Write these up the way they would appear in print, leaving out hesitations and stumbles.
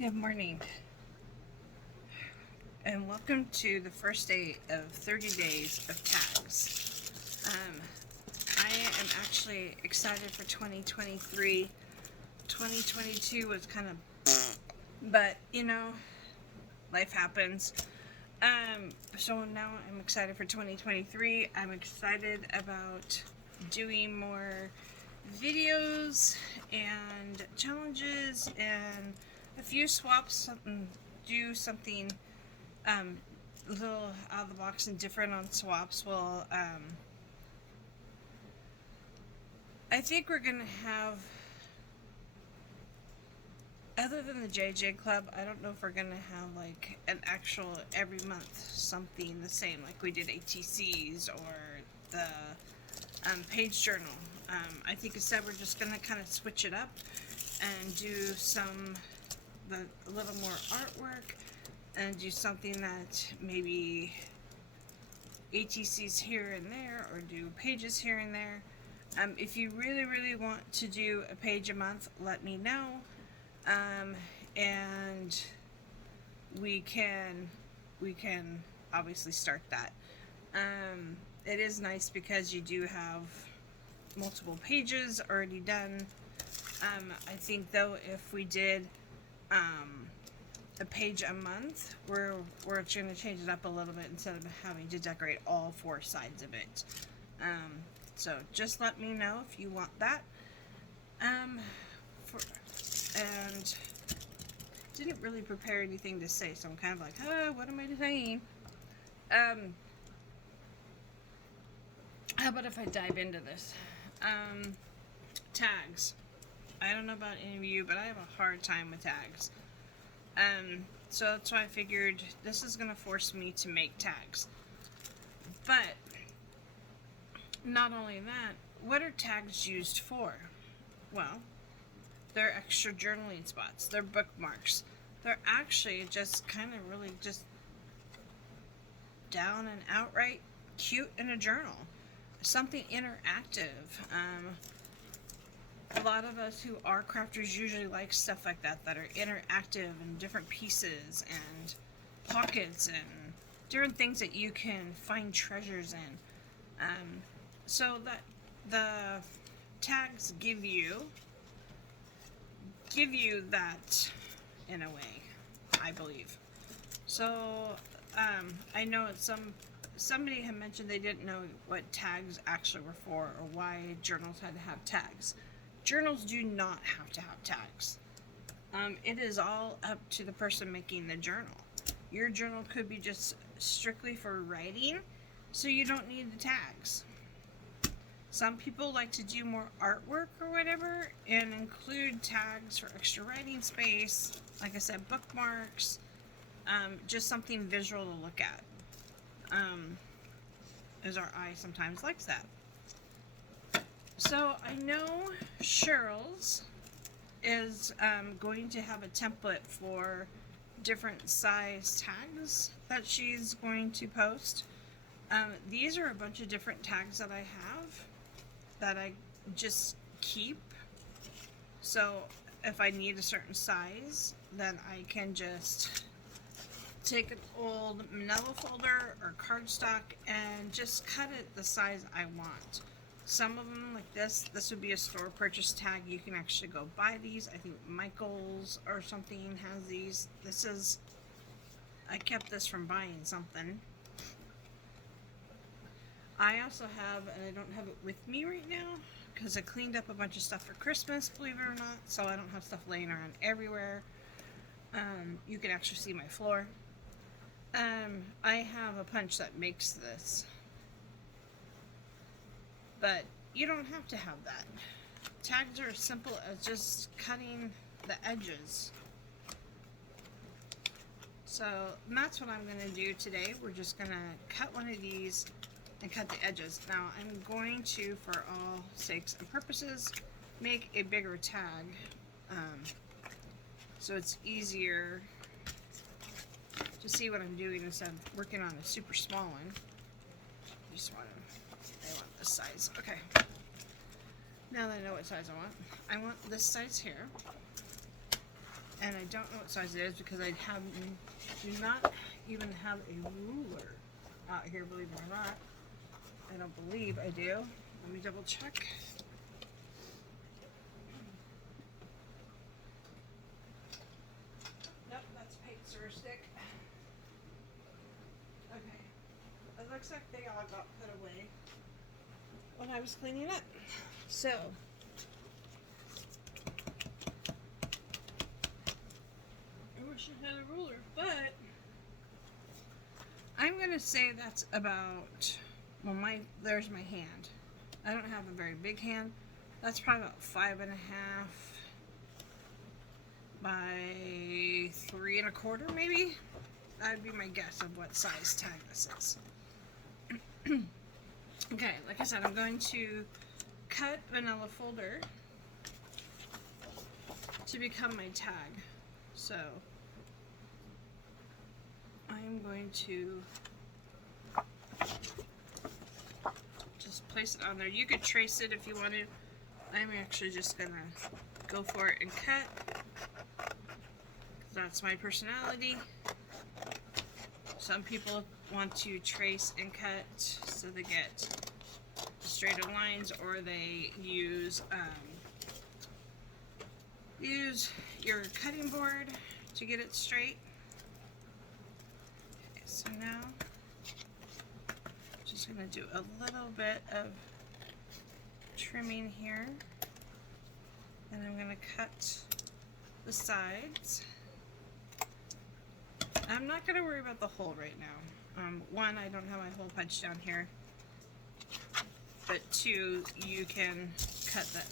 Good morning, and welcome to the first day of 30 days of tags. I am actually excited for 2023. 2022 was kind of, but life happens. So now I'm excited for 2023. I'm excited about doing more videos and challenges and a few swaps, do something a little out of the box and different on swaps. Well, I think we're gonna have, other than the JJ Club, I don't know if we're gonna have like an actual every month something the same, like we did ATCs or the page journal. I think instead we're just gonna kind of switch it up and do a little more artwork and do something that maybe ATCs here and there, or do pages here and there. If you really want to do a page a month, let me know, and we can obviously start that. It is nice because you do have multiple pages already done. I think though, if we did a page a month, we're going to change it up a little bit instead of having to decorate all four sides of it. So just let me know if you want that. And didn't really prepare anything to say, so I'm kind of like, what am I saying? How about if I dive into this? Tags. I don't know about any of you, but I have a hard time with tags. So that's why I figured this is going to force me to make tags. But not only that, what are tags used for? Well, they're extra journaling spots. They're bookmarks. They're actually just kind of really just down and outright cute in a journal. Something interactive. A lot of us who are crafters usually like stuff like that are interactive and different pieces and pockets and different things that you can find treasures in. So that the tags give you that in a way, I believe. So I know somebody had mentioned they didn't know what tags actually were for, or why journals had to have tags. Journals do not have to have tags. It is all up to the person making the journal. Your journal could be just strictly for writing, so you don't need the tags. Some people like to do more artwork or whatever and include tags for extra writing space. Like I said, bookmarks, just something visual to look at. As our eye sometimes likes that. So I know Cheryl's is going to have a template for different size tags that she's going to post. These are a bunch of different tags that I have that I just keep. So if I need a certain size, then I can just take an old manila folder or cardstock and just cut it the size I want. Some of them, like this would be a store purchase tag. You can actually go buy these. I think Michael's or something has these. I kept this from buying something. I also have, and I don't have it with me right now because I cleaned up a bunch of stuff for Christmas, believe it or not, so I don't have stuff laying around everywhere. You can actually see my floor. I have a punch that makes this, but you don't have to have that. Tags are as simple as just cutting the edges. So that's what I'm going to do today. We're just going to cut one of these and cut the edges. Now I'm going to, for all sakes and purposes, make a bigger tag, so it's easier to see what I'm doing instead of working on a super small one. I want this size. Okay. Now that I know what size I want this size here. And I don't know what size it is because I do not even have a ruler out here, believe it or not. I don't believe I do. Let me double check. Nope, that's paint stick. Okay. It looks like they all got put away when I was cleaning up. So, I wish I had a ruler, but I'm gonna say that's about, well, there's my hand. I don't have a very big hand. That's probably about 5.5 by 3 1/4, maybe. That'd be my guess of what size tag this is. Okay, like I said, I'm going to cut vanilla folder to become my tag. So I'm going to just place it on there. You could trace it if you wanted. I'm actually just gonna go for it and cut. That's my personality. Some people want to trace and cut so they get straighter lines, or they use your cutting board to get it straight. Okay, so now I'm just gonna do a little bit of trimming here, and I'm gonna cut the sides. I'm not going to worry about the hole right now. One, I don't have my hole punched down here. But two, you can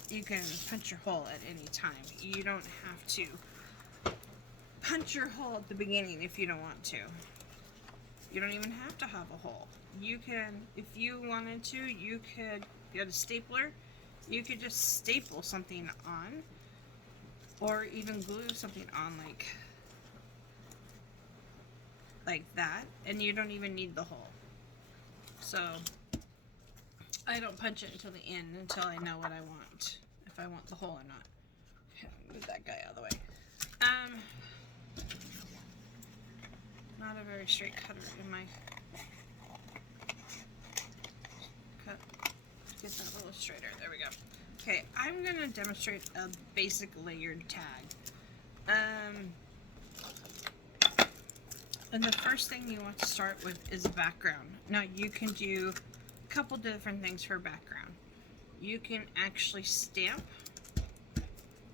you can punch your hole at any time. You don't have to punch your hole at the beginning if you don't want to. You don't even have to have a hole. You can, if you wanted to, you could get a stapler. You could just staple something on, or even glue something on like that, and you don't even need the hole. So I don't punch it until the end, until I know what I want, if I want the hole or not. Okay, move that guy out of the way. Not a very straight cutter in my cut. Get that a little straighter. There we go. Okay, I'm gonna demonstrate a basic layered tag. And the first thing you want to start with is a background. Now you can do a couple different things for background. You can actually stamp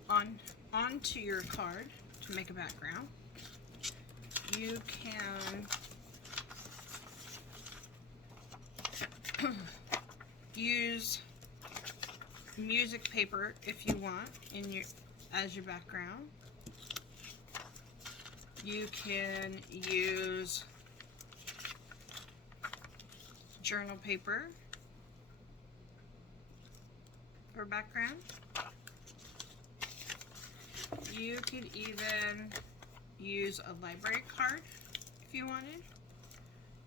onto your card to make a background. You can use music paper if you want as your background. You can use journal paper for background. You could even use a library card if you wanted.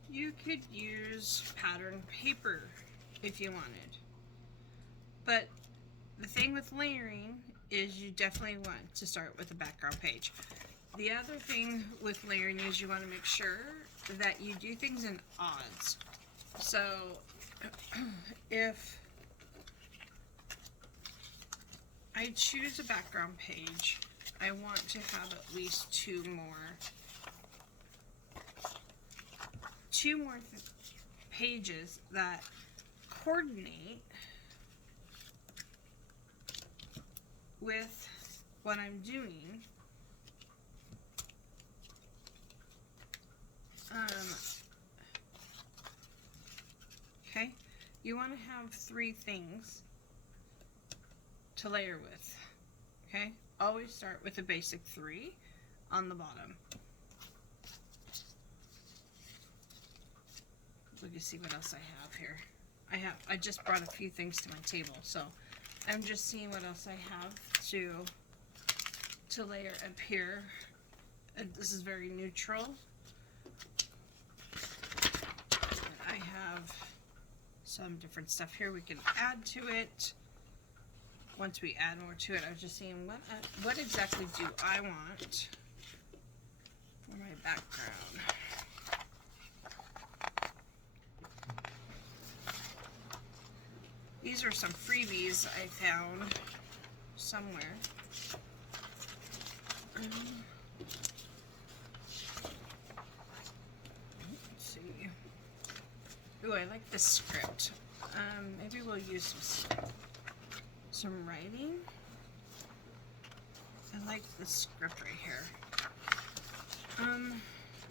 You could use pattern paper if you wanted. But the thing with layering is you definitely want to start with a background page. The other thing with layering is you want to make sure that you do things in odds. So if I choose a background page, I want to have at least two more pages that coordinate with what I'm doing. Okay, you want to have 3 things to layer with. Okay, always start with a basic 3 on the bottom. Let me see what else I have here. I just brought a few things to my table, so I'm just seeing what else I have to layer up here. And this is very neutral. I have some different stuff here we can add to it. once we add more to it. I was just seeing what exactly do I want for my background. These are some freebies I found somewhere. Let's see. Ooh, I like this script. Maybe we'll use some writing. I like this script right here.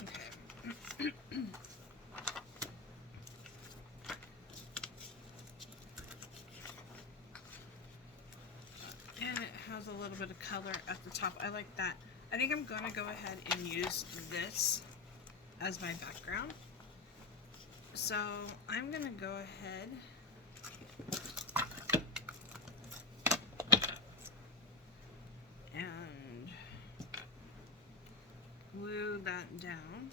Okay. And it has a little bit of color at the top. I like that. I think I'm gonna go ahead and use this as my background. So I'm gonna go ahead and glue that down.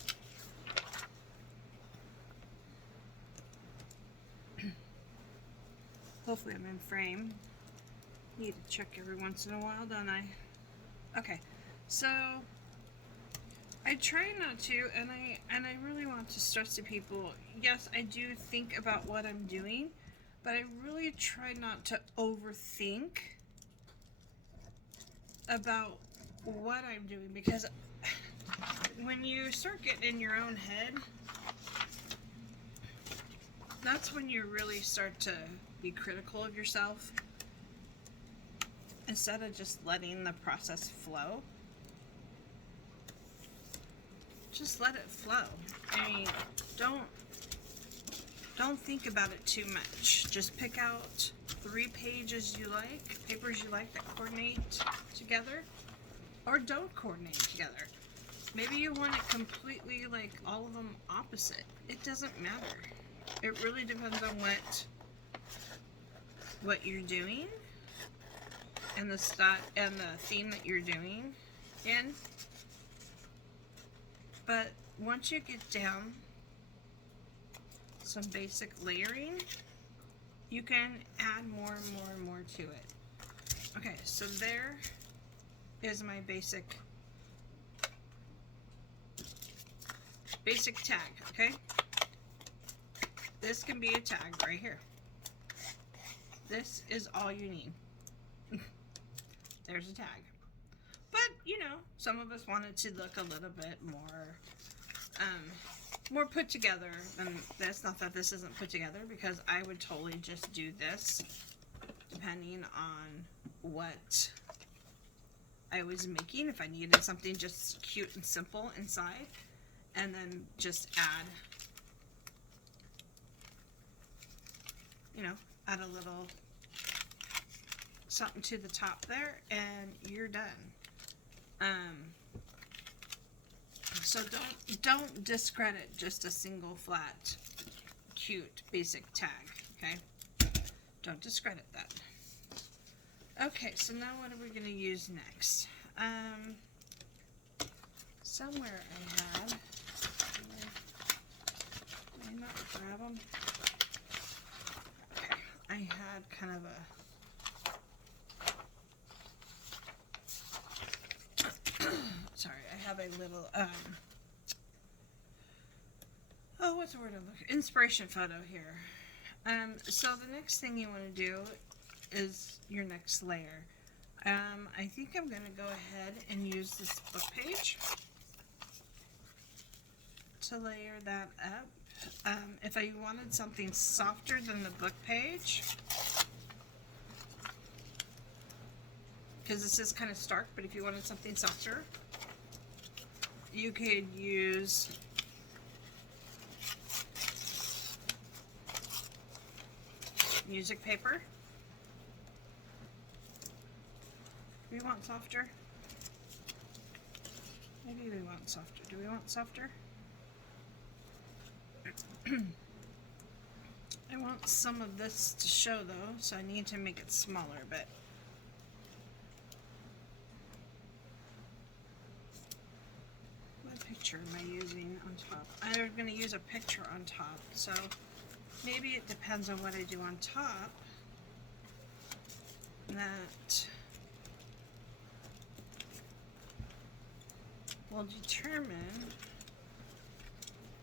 Hopefully I'm in frame. Need to check every once in a while, don't I? Okay, so I try not to, and I really want to stress to people, yes, I do think about what I'm doing, but I really try not to overthink about what I'm doing, because when you start getting in your own head, that's when you really start to be critical of yourself instead of just letting the process flow. Just let it flow. I mean, don't think about it too much. Just pick out 3 pages you like, papers you like that coordinate together, or don't coordinate together. Maybe you want it completely like all of them opposite. It doesn't matter. It really depends on what you're doing and the theme that you're doing in. But once you get down some basic layering, you can add more and more and more to it. Okay, so there is my basic tag, okay? This can be a tag right here. This is all you need. There's a tag. But, you know, some of us want it to look a little bit more put together. And that's not that this isn't put together, because I would totally just do this depending on what I was making. If I needed something just cute and simple inside, and then just add, you know, add a little something to the top there, and you're done. So don't discredit just a single flat, cute, basic tag, okay? Don't discredit that. Okay, so now what are we going to use next? Somewhere I had, did I not grab them? Okay, I had kind of a, sorry, I have a little, oh, what's the word I'm looking for? Inspiration photo here. So the next thing you want to do is your next layer. I think I'm going to go ahead and use this book page to layer that up. If I wanted something softer than the book page, because this is kind of stark, but if you wanted something softer, you could use music paper. Do we want softer? Maybe we want softer. Do we want softer? I want some of this to show though, so I need to make it smaller, but what picture am I using on top? I'm going to use a picture on top, so maybe it depends on what I do on top. that will determine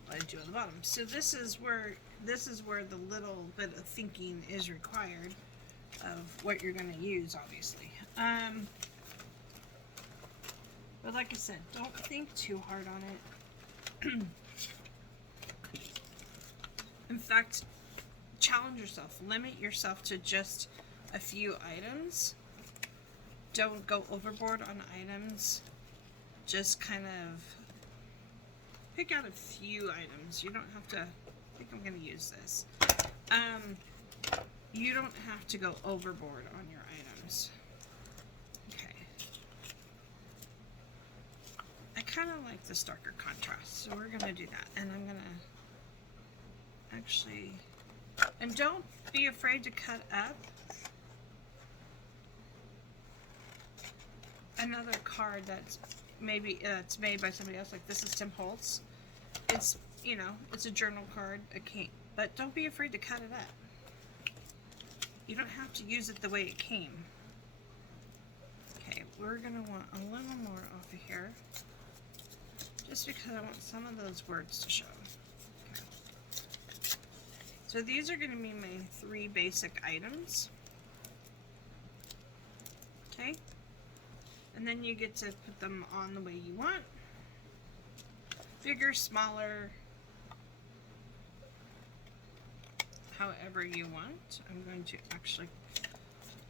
what I do on the bottom. So this is where the little bit of thinking is required of what you're going to use, obviously. But like I said, don't think too hard on it. In fact, challenge yourself. Limit yourself to just a few items. Don't go overboard on items. Just kind of pick out a few items. You don't have to, I think I'm going to use this. You don't have to go overboard on your items. Okay. I kind of like this darker contrast, so we're going to do that. And I'm going to actually, and don't be afraid to cut up another card that's maybe it's made by somebody else. Like this is Tim Holtz. It's, you know, it's a journal card. But don't be afraid to cut it up. You don't have to use it the way it came. Okay, we're gonna want a little more off of here, just because I want some of those words to show. Okay. So these are gonna be my 3 basic items. Okay. And then you get to put them on the way you want. Bigger, smaller, however you want. I'm going to actually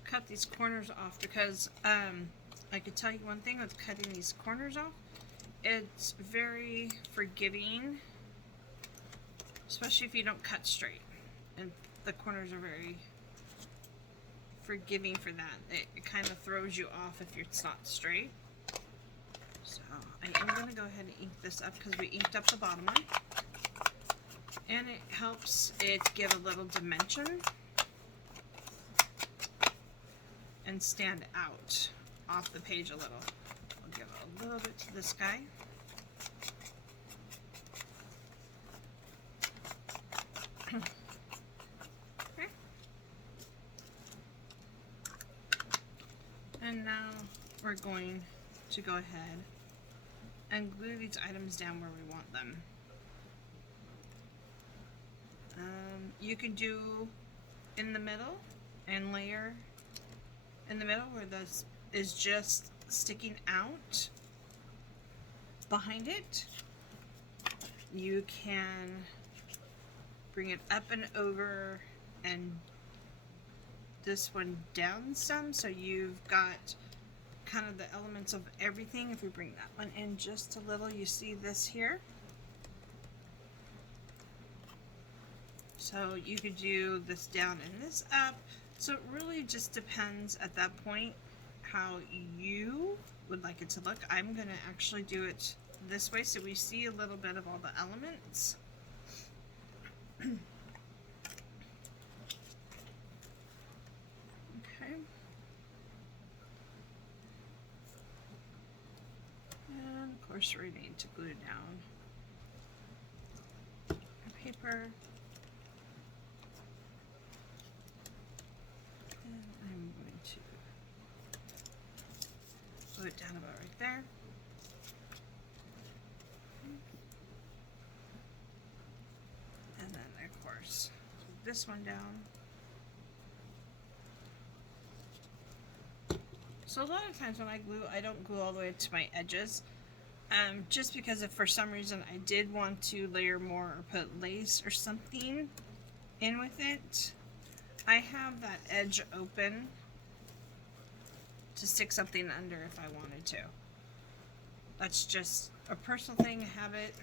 cut these corners off because I could tell you one thing with cutting these corners off. It's very forgiving, especially if you don't cut straight. And the corners are very forgiving for that. It kind of throws you off if it's not straight. So I am going to go ahead and ink this up because we inked up the bottom one. And it helps it give a little dimension and stand out off the page a little. I'll give a little bit to this guy. Okay. And now we're going to go ahead and glue these items down where we want them. You can do in the middle and layer in the middle where this is just sticking out behind it. You can bring it up and over and this one down some, so you've got kind of the elements of everything. If we bring that one in just a little, you see this here. So you could do this down and this up. So it really just depends at that point how you would like it to look. I'm going to actually do it this way so we see a little bit of all the elements. Okay. And of course we need to glue down the paper. Glue it down about right there. And then, of course, this one down. So a lot of times when I glue, I don't glue all the way to my edges. Just because if for some reason I did want to layer more or put lace or something in with it, I have that edge open to stick something under if I wanted to. That's just a personal thing, a habit,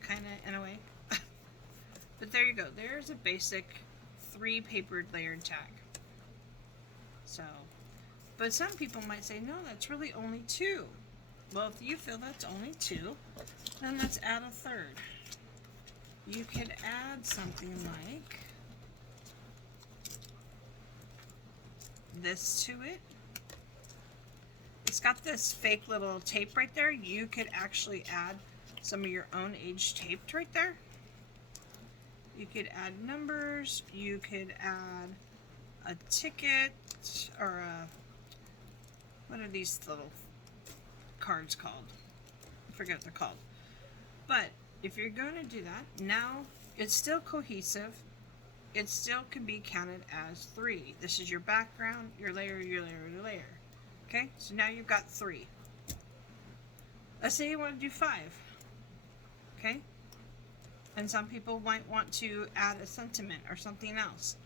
kind of, in a way. But there you go. There's a basic 3 papered layered tag. So, but some people might say, no, that's really only 2. Well, if you feel that's only 2, then let's add a third. You could add something like this to it. It's got this fake little tape right there. You could actually add some of your own age tape right there. You could add numbers. You could add a ticket or a, what are these little cards called? I forget what they're called. But if you're going to do that, now it's still cohesive. It still can be counted as 3. This is your background, your layer, your layer, your layer. Okay, so now you've got 3. Let's say you want to do 5. Okay, and some people might want to add a sentiment or something else.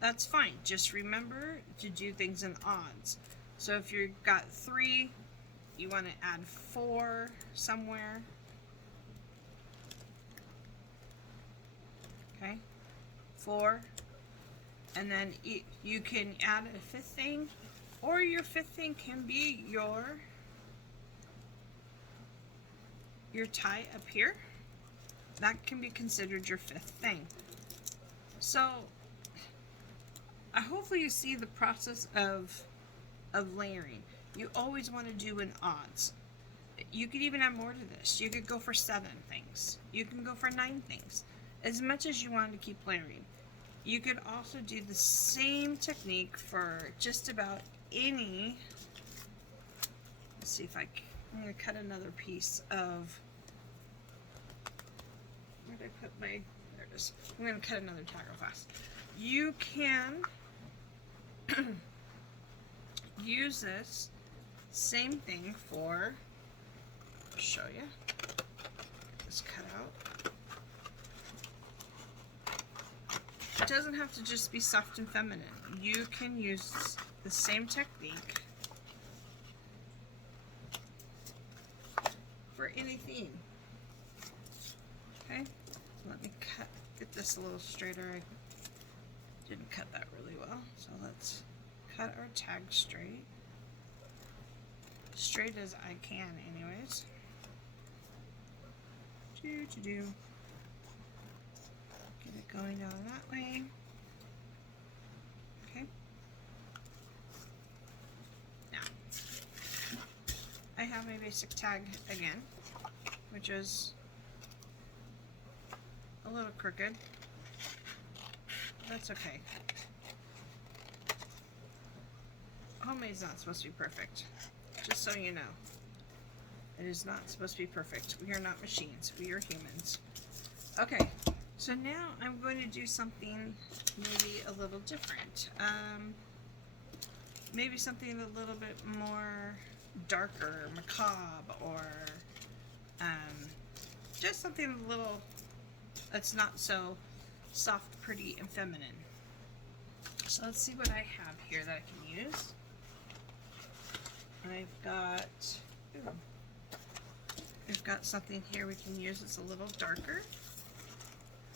That's fine. Just remember to do things in odds. So if you've got 3, you want to add 4 somewhere. Okay, 4, and then you can add a 5th thing, or your 5th thing can be your tie up here. That can be considered your 5th thing. So hopefully you see the process of layering. You always want to do in odds. You could even add more to this. You could go for 7 things. You can go for 9 things. As much as you want to keep layering. You could also do the same technique for just about any. Let's see if I'm going to cut another piece of. Where did I put my? There it is. I'm going to cut another tag real fast. You can use this same thing for. I'll show you. Get this cut out. It doesn't have to just be soft and feminine. You can use the same technique for any theme. Okay, let me get this a little straighter. I didn't cut that really well, so let's cut our tag straight. Straight as I can, anyways. Get it going down that way. Okay. Now, I have my basic tag again, which is a little crooked. That's okay. Homemade's not supposed to be perfect, just so you know. It is not supposed to be perfect. We are not machines. We are humans. Okay. So now I'm going to do something maybe a little different. Maybe something a little bit more darker, macabre, or just something a little that's not so soft, pretty, and feminine. So let's see what I have here that I can use. I've got something here we can use that's a little darker.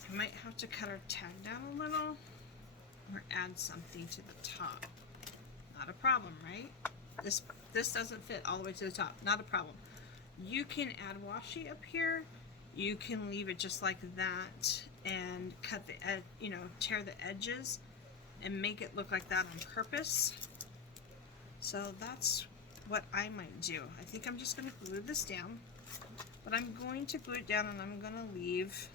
I might have to cut our tag down a little or add something to the top. Not a problem, right? This doesn't fit all the way to the top. Not a problem. You can add washi up here. You can leave it just like that and cut the edge, tear the edges and make it look like that on purpose. So that's what I might do. I think I'm just going to glue this down, but I'm going to glue it down and I'm going to leave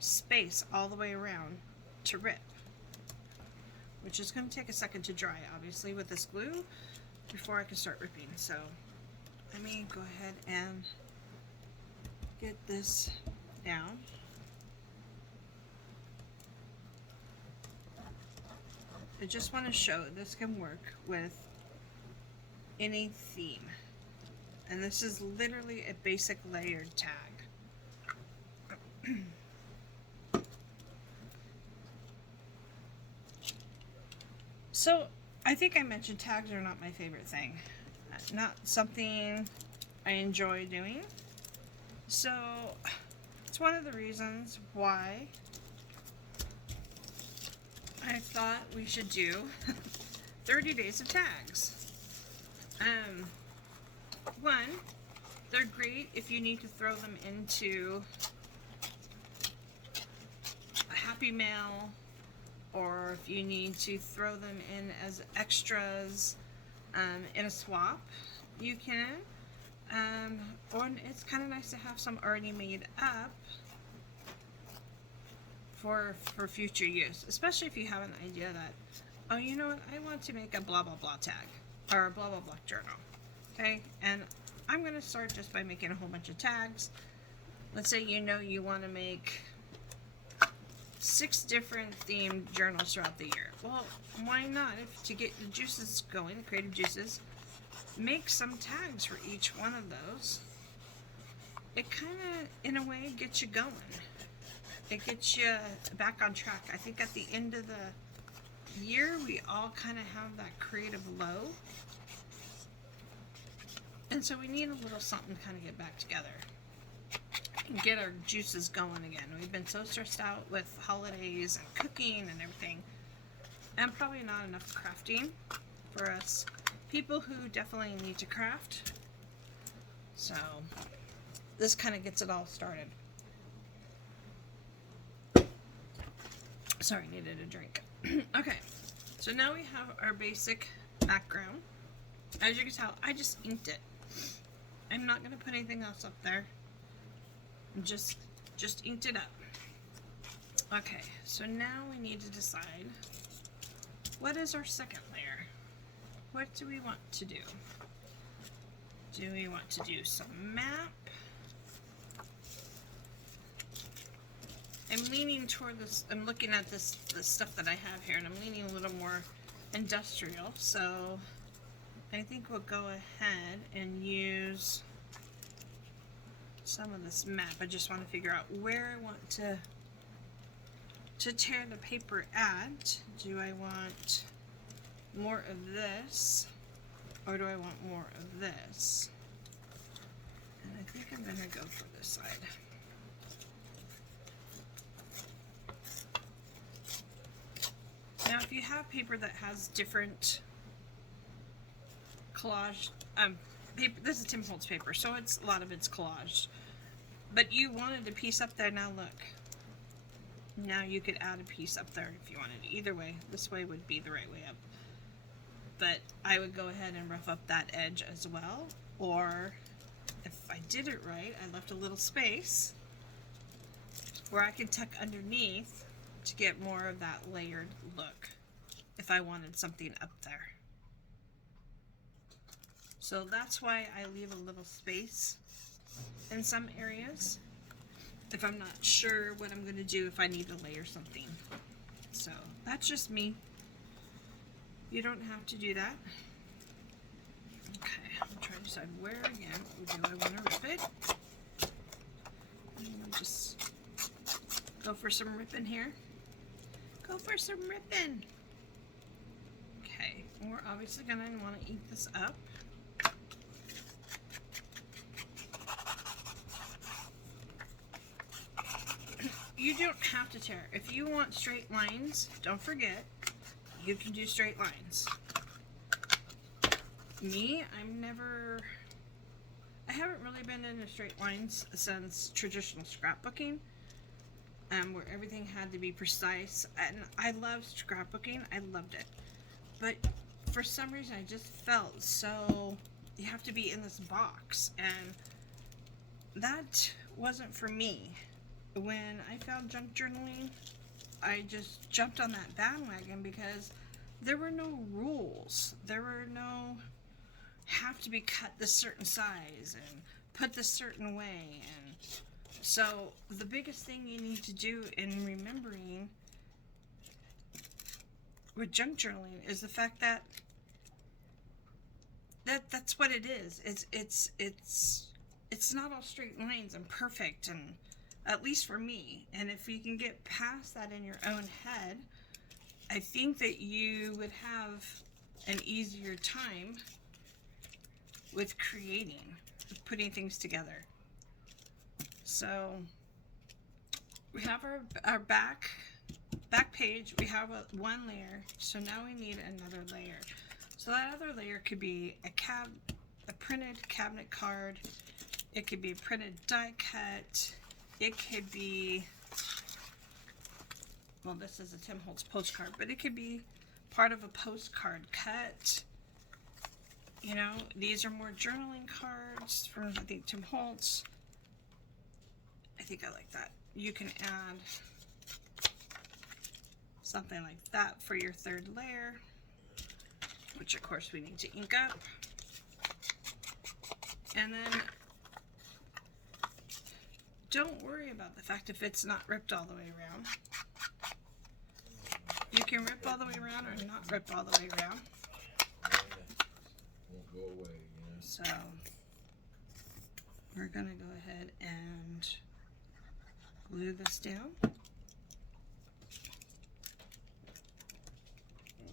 space all the way around to rip, which is going to take a second to dry, obviously, with this glue before I can start ripping. So let me go ahead and get this down. I just want to show this can work with any theme, and this is literally a basic layered tag. So I think I mentioned tags are not my favorite thing, not something I enjoy doing. So it's one of the reasons why I thought we should do 30 days of tags. One, they're great if you need to throw them into a Happy Mail, or if you need to throw them in as extras in a swap, you can. Or it's kind of nice to have some already made up for future use, especially if you have an idea that oh, you know what? I want to make a blah blah blah tag or a blah blah blah journal. Okay, and I'm gonna start just by making a whole bunch of tags. Let's say you know you want to make 6 different themed journals throughout the year. Well, why not? If to get the juices going, the creative juices, make some tags for each one of those. It kind of, in a way, gets you going. It gets you back on track. I think at the end of the year, we all kind of have that creative low. And so we need a little something to kind of get back together and get our juices going again. We've been so stressed out with holidays and cooking and everything, and probably not enough crafting for us people who definitely need to craft. So this kind of gets it all started. Sorry, needed a drink. Okay, so now we have our basic background. As you can tell, I just inked it. I'm not going to put anything else up there. Just inked it up. Okay, so now we need to decide what is our second layer. What do we want to do? Do we want to do some map? I'm leaning toward this. I'm looking at the stuff that I have here, and I'm leaning a little more industrial. So I think we'll go ahead and use some of this map. I just want to figure out where I want to tear the paper at. Do I want more of this, or do I want more of this? And I think I'm going to go for this side. Now, if you have paper that has different collage, paper, this is Tim Holtz paper, so it's a lot of it's collaged. But you wanted a piece up there. Now look. Now you could add a piece up there if you wanted. Either way, this way would be the right way up. But I would go ahead and rough up that edge as well. Or if I did it right, I left a little space where I can tuck underneath to get more of that layered look if I wanted something up there. So that's why I leave a little space in some areas if I'm not sure what I'm going to do if I need to layer something. So that's just me. You don't have to do that. Okay, I'm trying to decide where again do I want to rip it. Just go for some ripping here. Go for some ripping. Okay, we're obviously going to want to ink this up. You don't have to tear. If you want straight lines, don't forget, you can do straight lines. Me, I haven't really been into straight lines since traditional scrapbooking, where everything had to be precise. And I loved scrapbooking. I loved it. But for some reason, I just felt so, you have to be in this box. And that wasn't for me. When I found junk journaling, I just jumped on that bandwagon because there were no rules. There were no have to be cut this certain size and put this certain way. And so the biggest thing you need to do in remembering with junk journaling is the fact that that's what it is. It's not all straight lines and perfect, and at least for me. And if you can get past that in your own head, I think that you would have an easier time with creating, with putting things together. So we have our back page. We have one layer. So now we need another layer. So that other layer could be a printed cabinet card. It could be a printed die cut. It could be, well, this is a Tim Holtz postcard, but it could be part of a postcard cut. You know, these are more journaling cards from, I think, Tim Holtz. I think I like that. You can add something like that for your third layer, which of course we need to ink up. And then don't worry about the fact if it's not ripped all the way around. You can rip all the way around or not rip all the way around. Won't go away, you know. So we're gonna go ahead and glue this down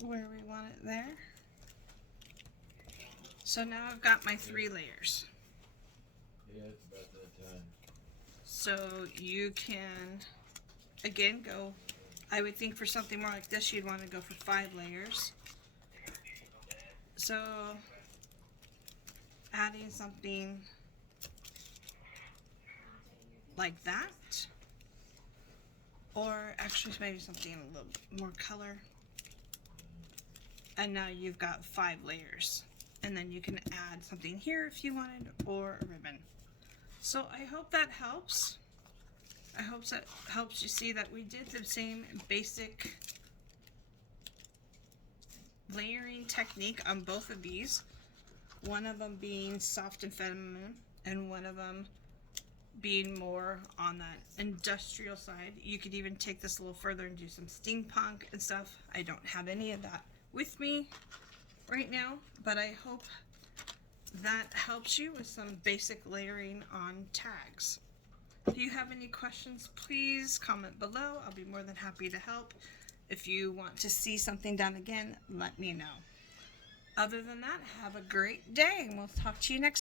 where we want it there. So now I've got my 3 layers. Yeah, it's about that time. So you can, again, go, I would think for something more like this, you'd want to go for 5 layers. So adding something like that, or actually maybe something a little more color. And now you've got 5 layers. And then you can add something here if you wanted, or a ribbon. So I hope that helps. I hope that helps you see that we did the same basic layering technique on both of these. One of them being soft and feminine, and one of them being more on that industrial side. You could even take this a little further and do some steampunk and stuff. I don't have any of that with me right now, but I hope that helps you with some basic layering on tags. If you have any questions, please comment below. I'll be more than happy to help. If you want to see something done again, let me know. Other than that, have a great day, and we'll talk to you next time.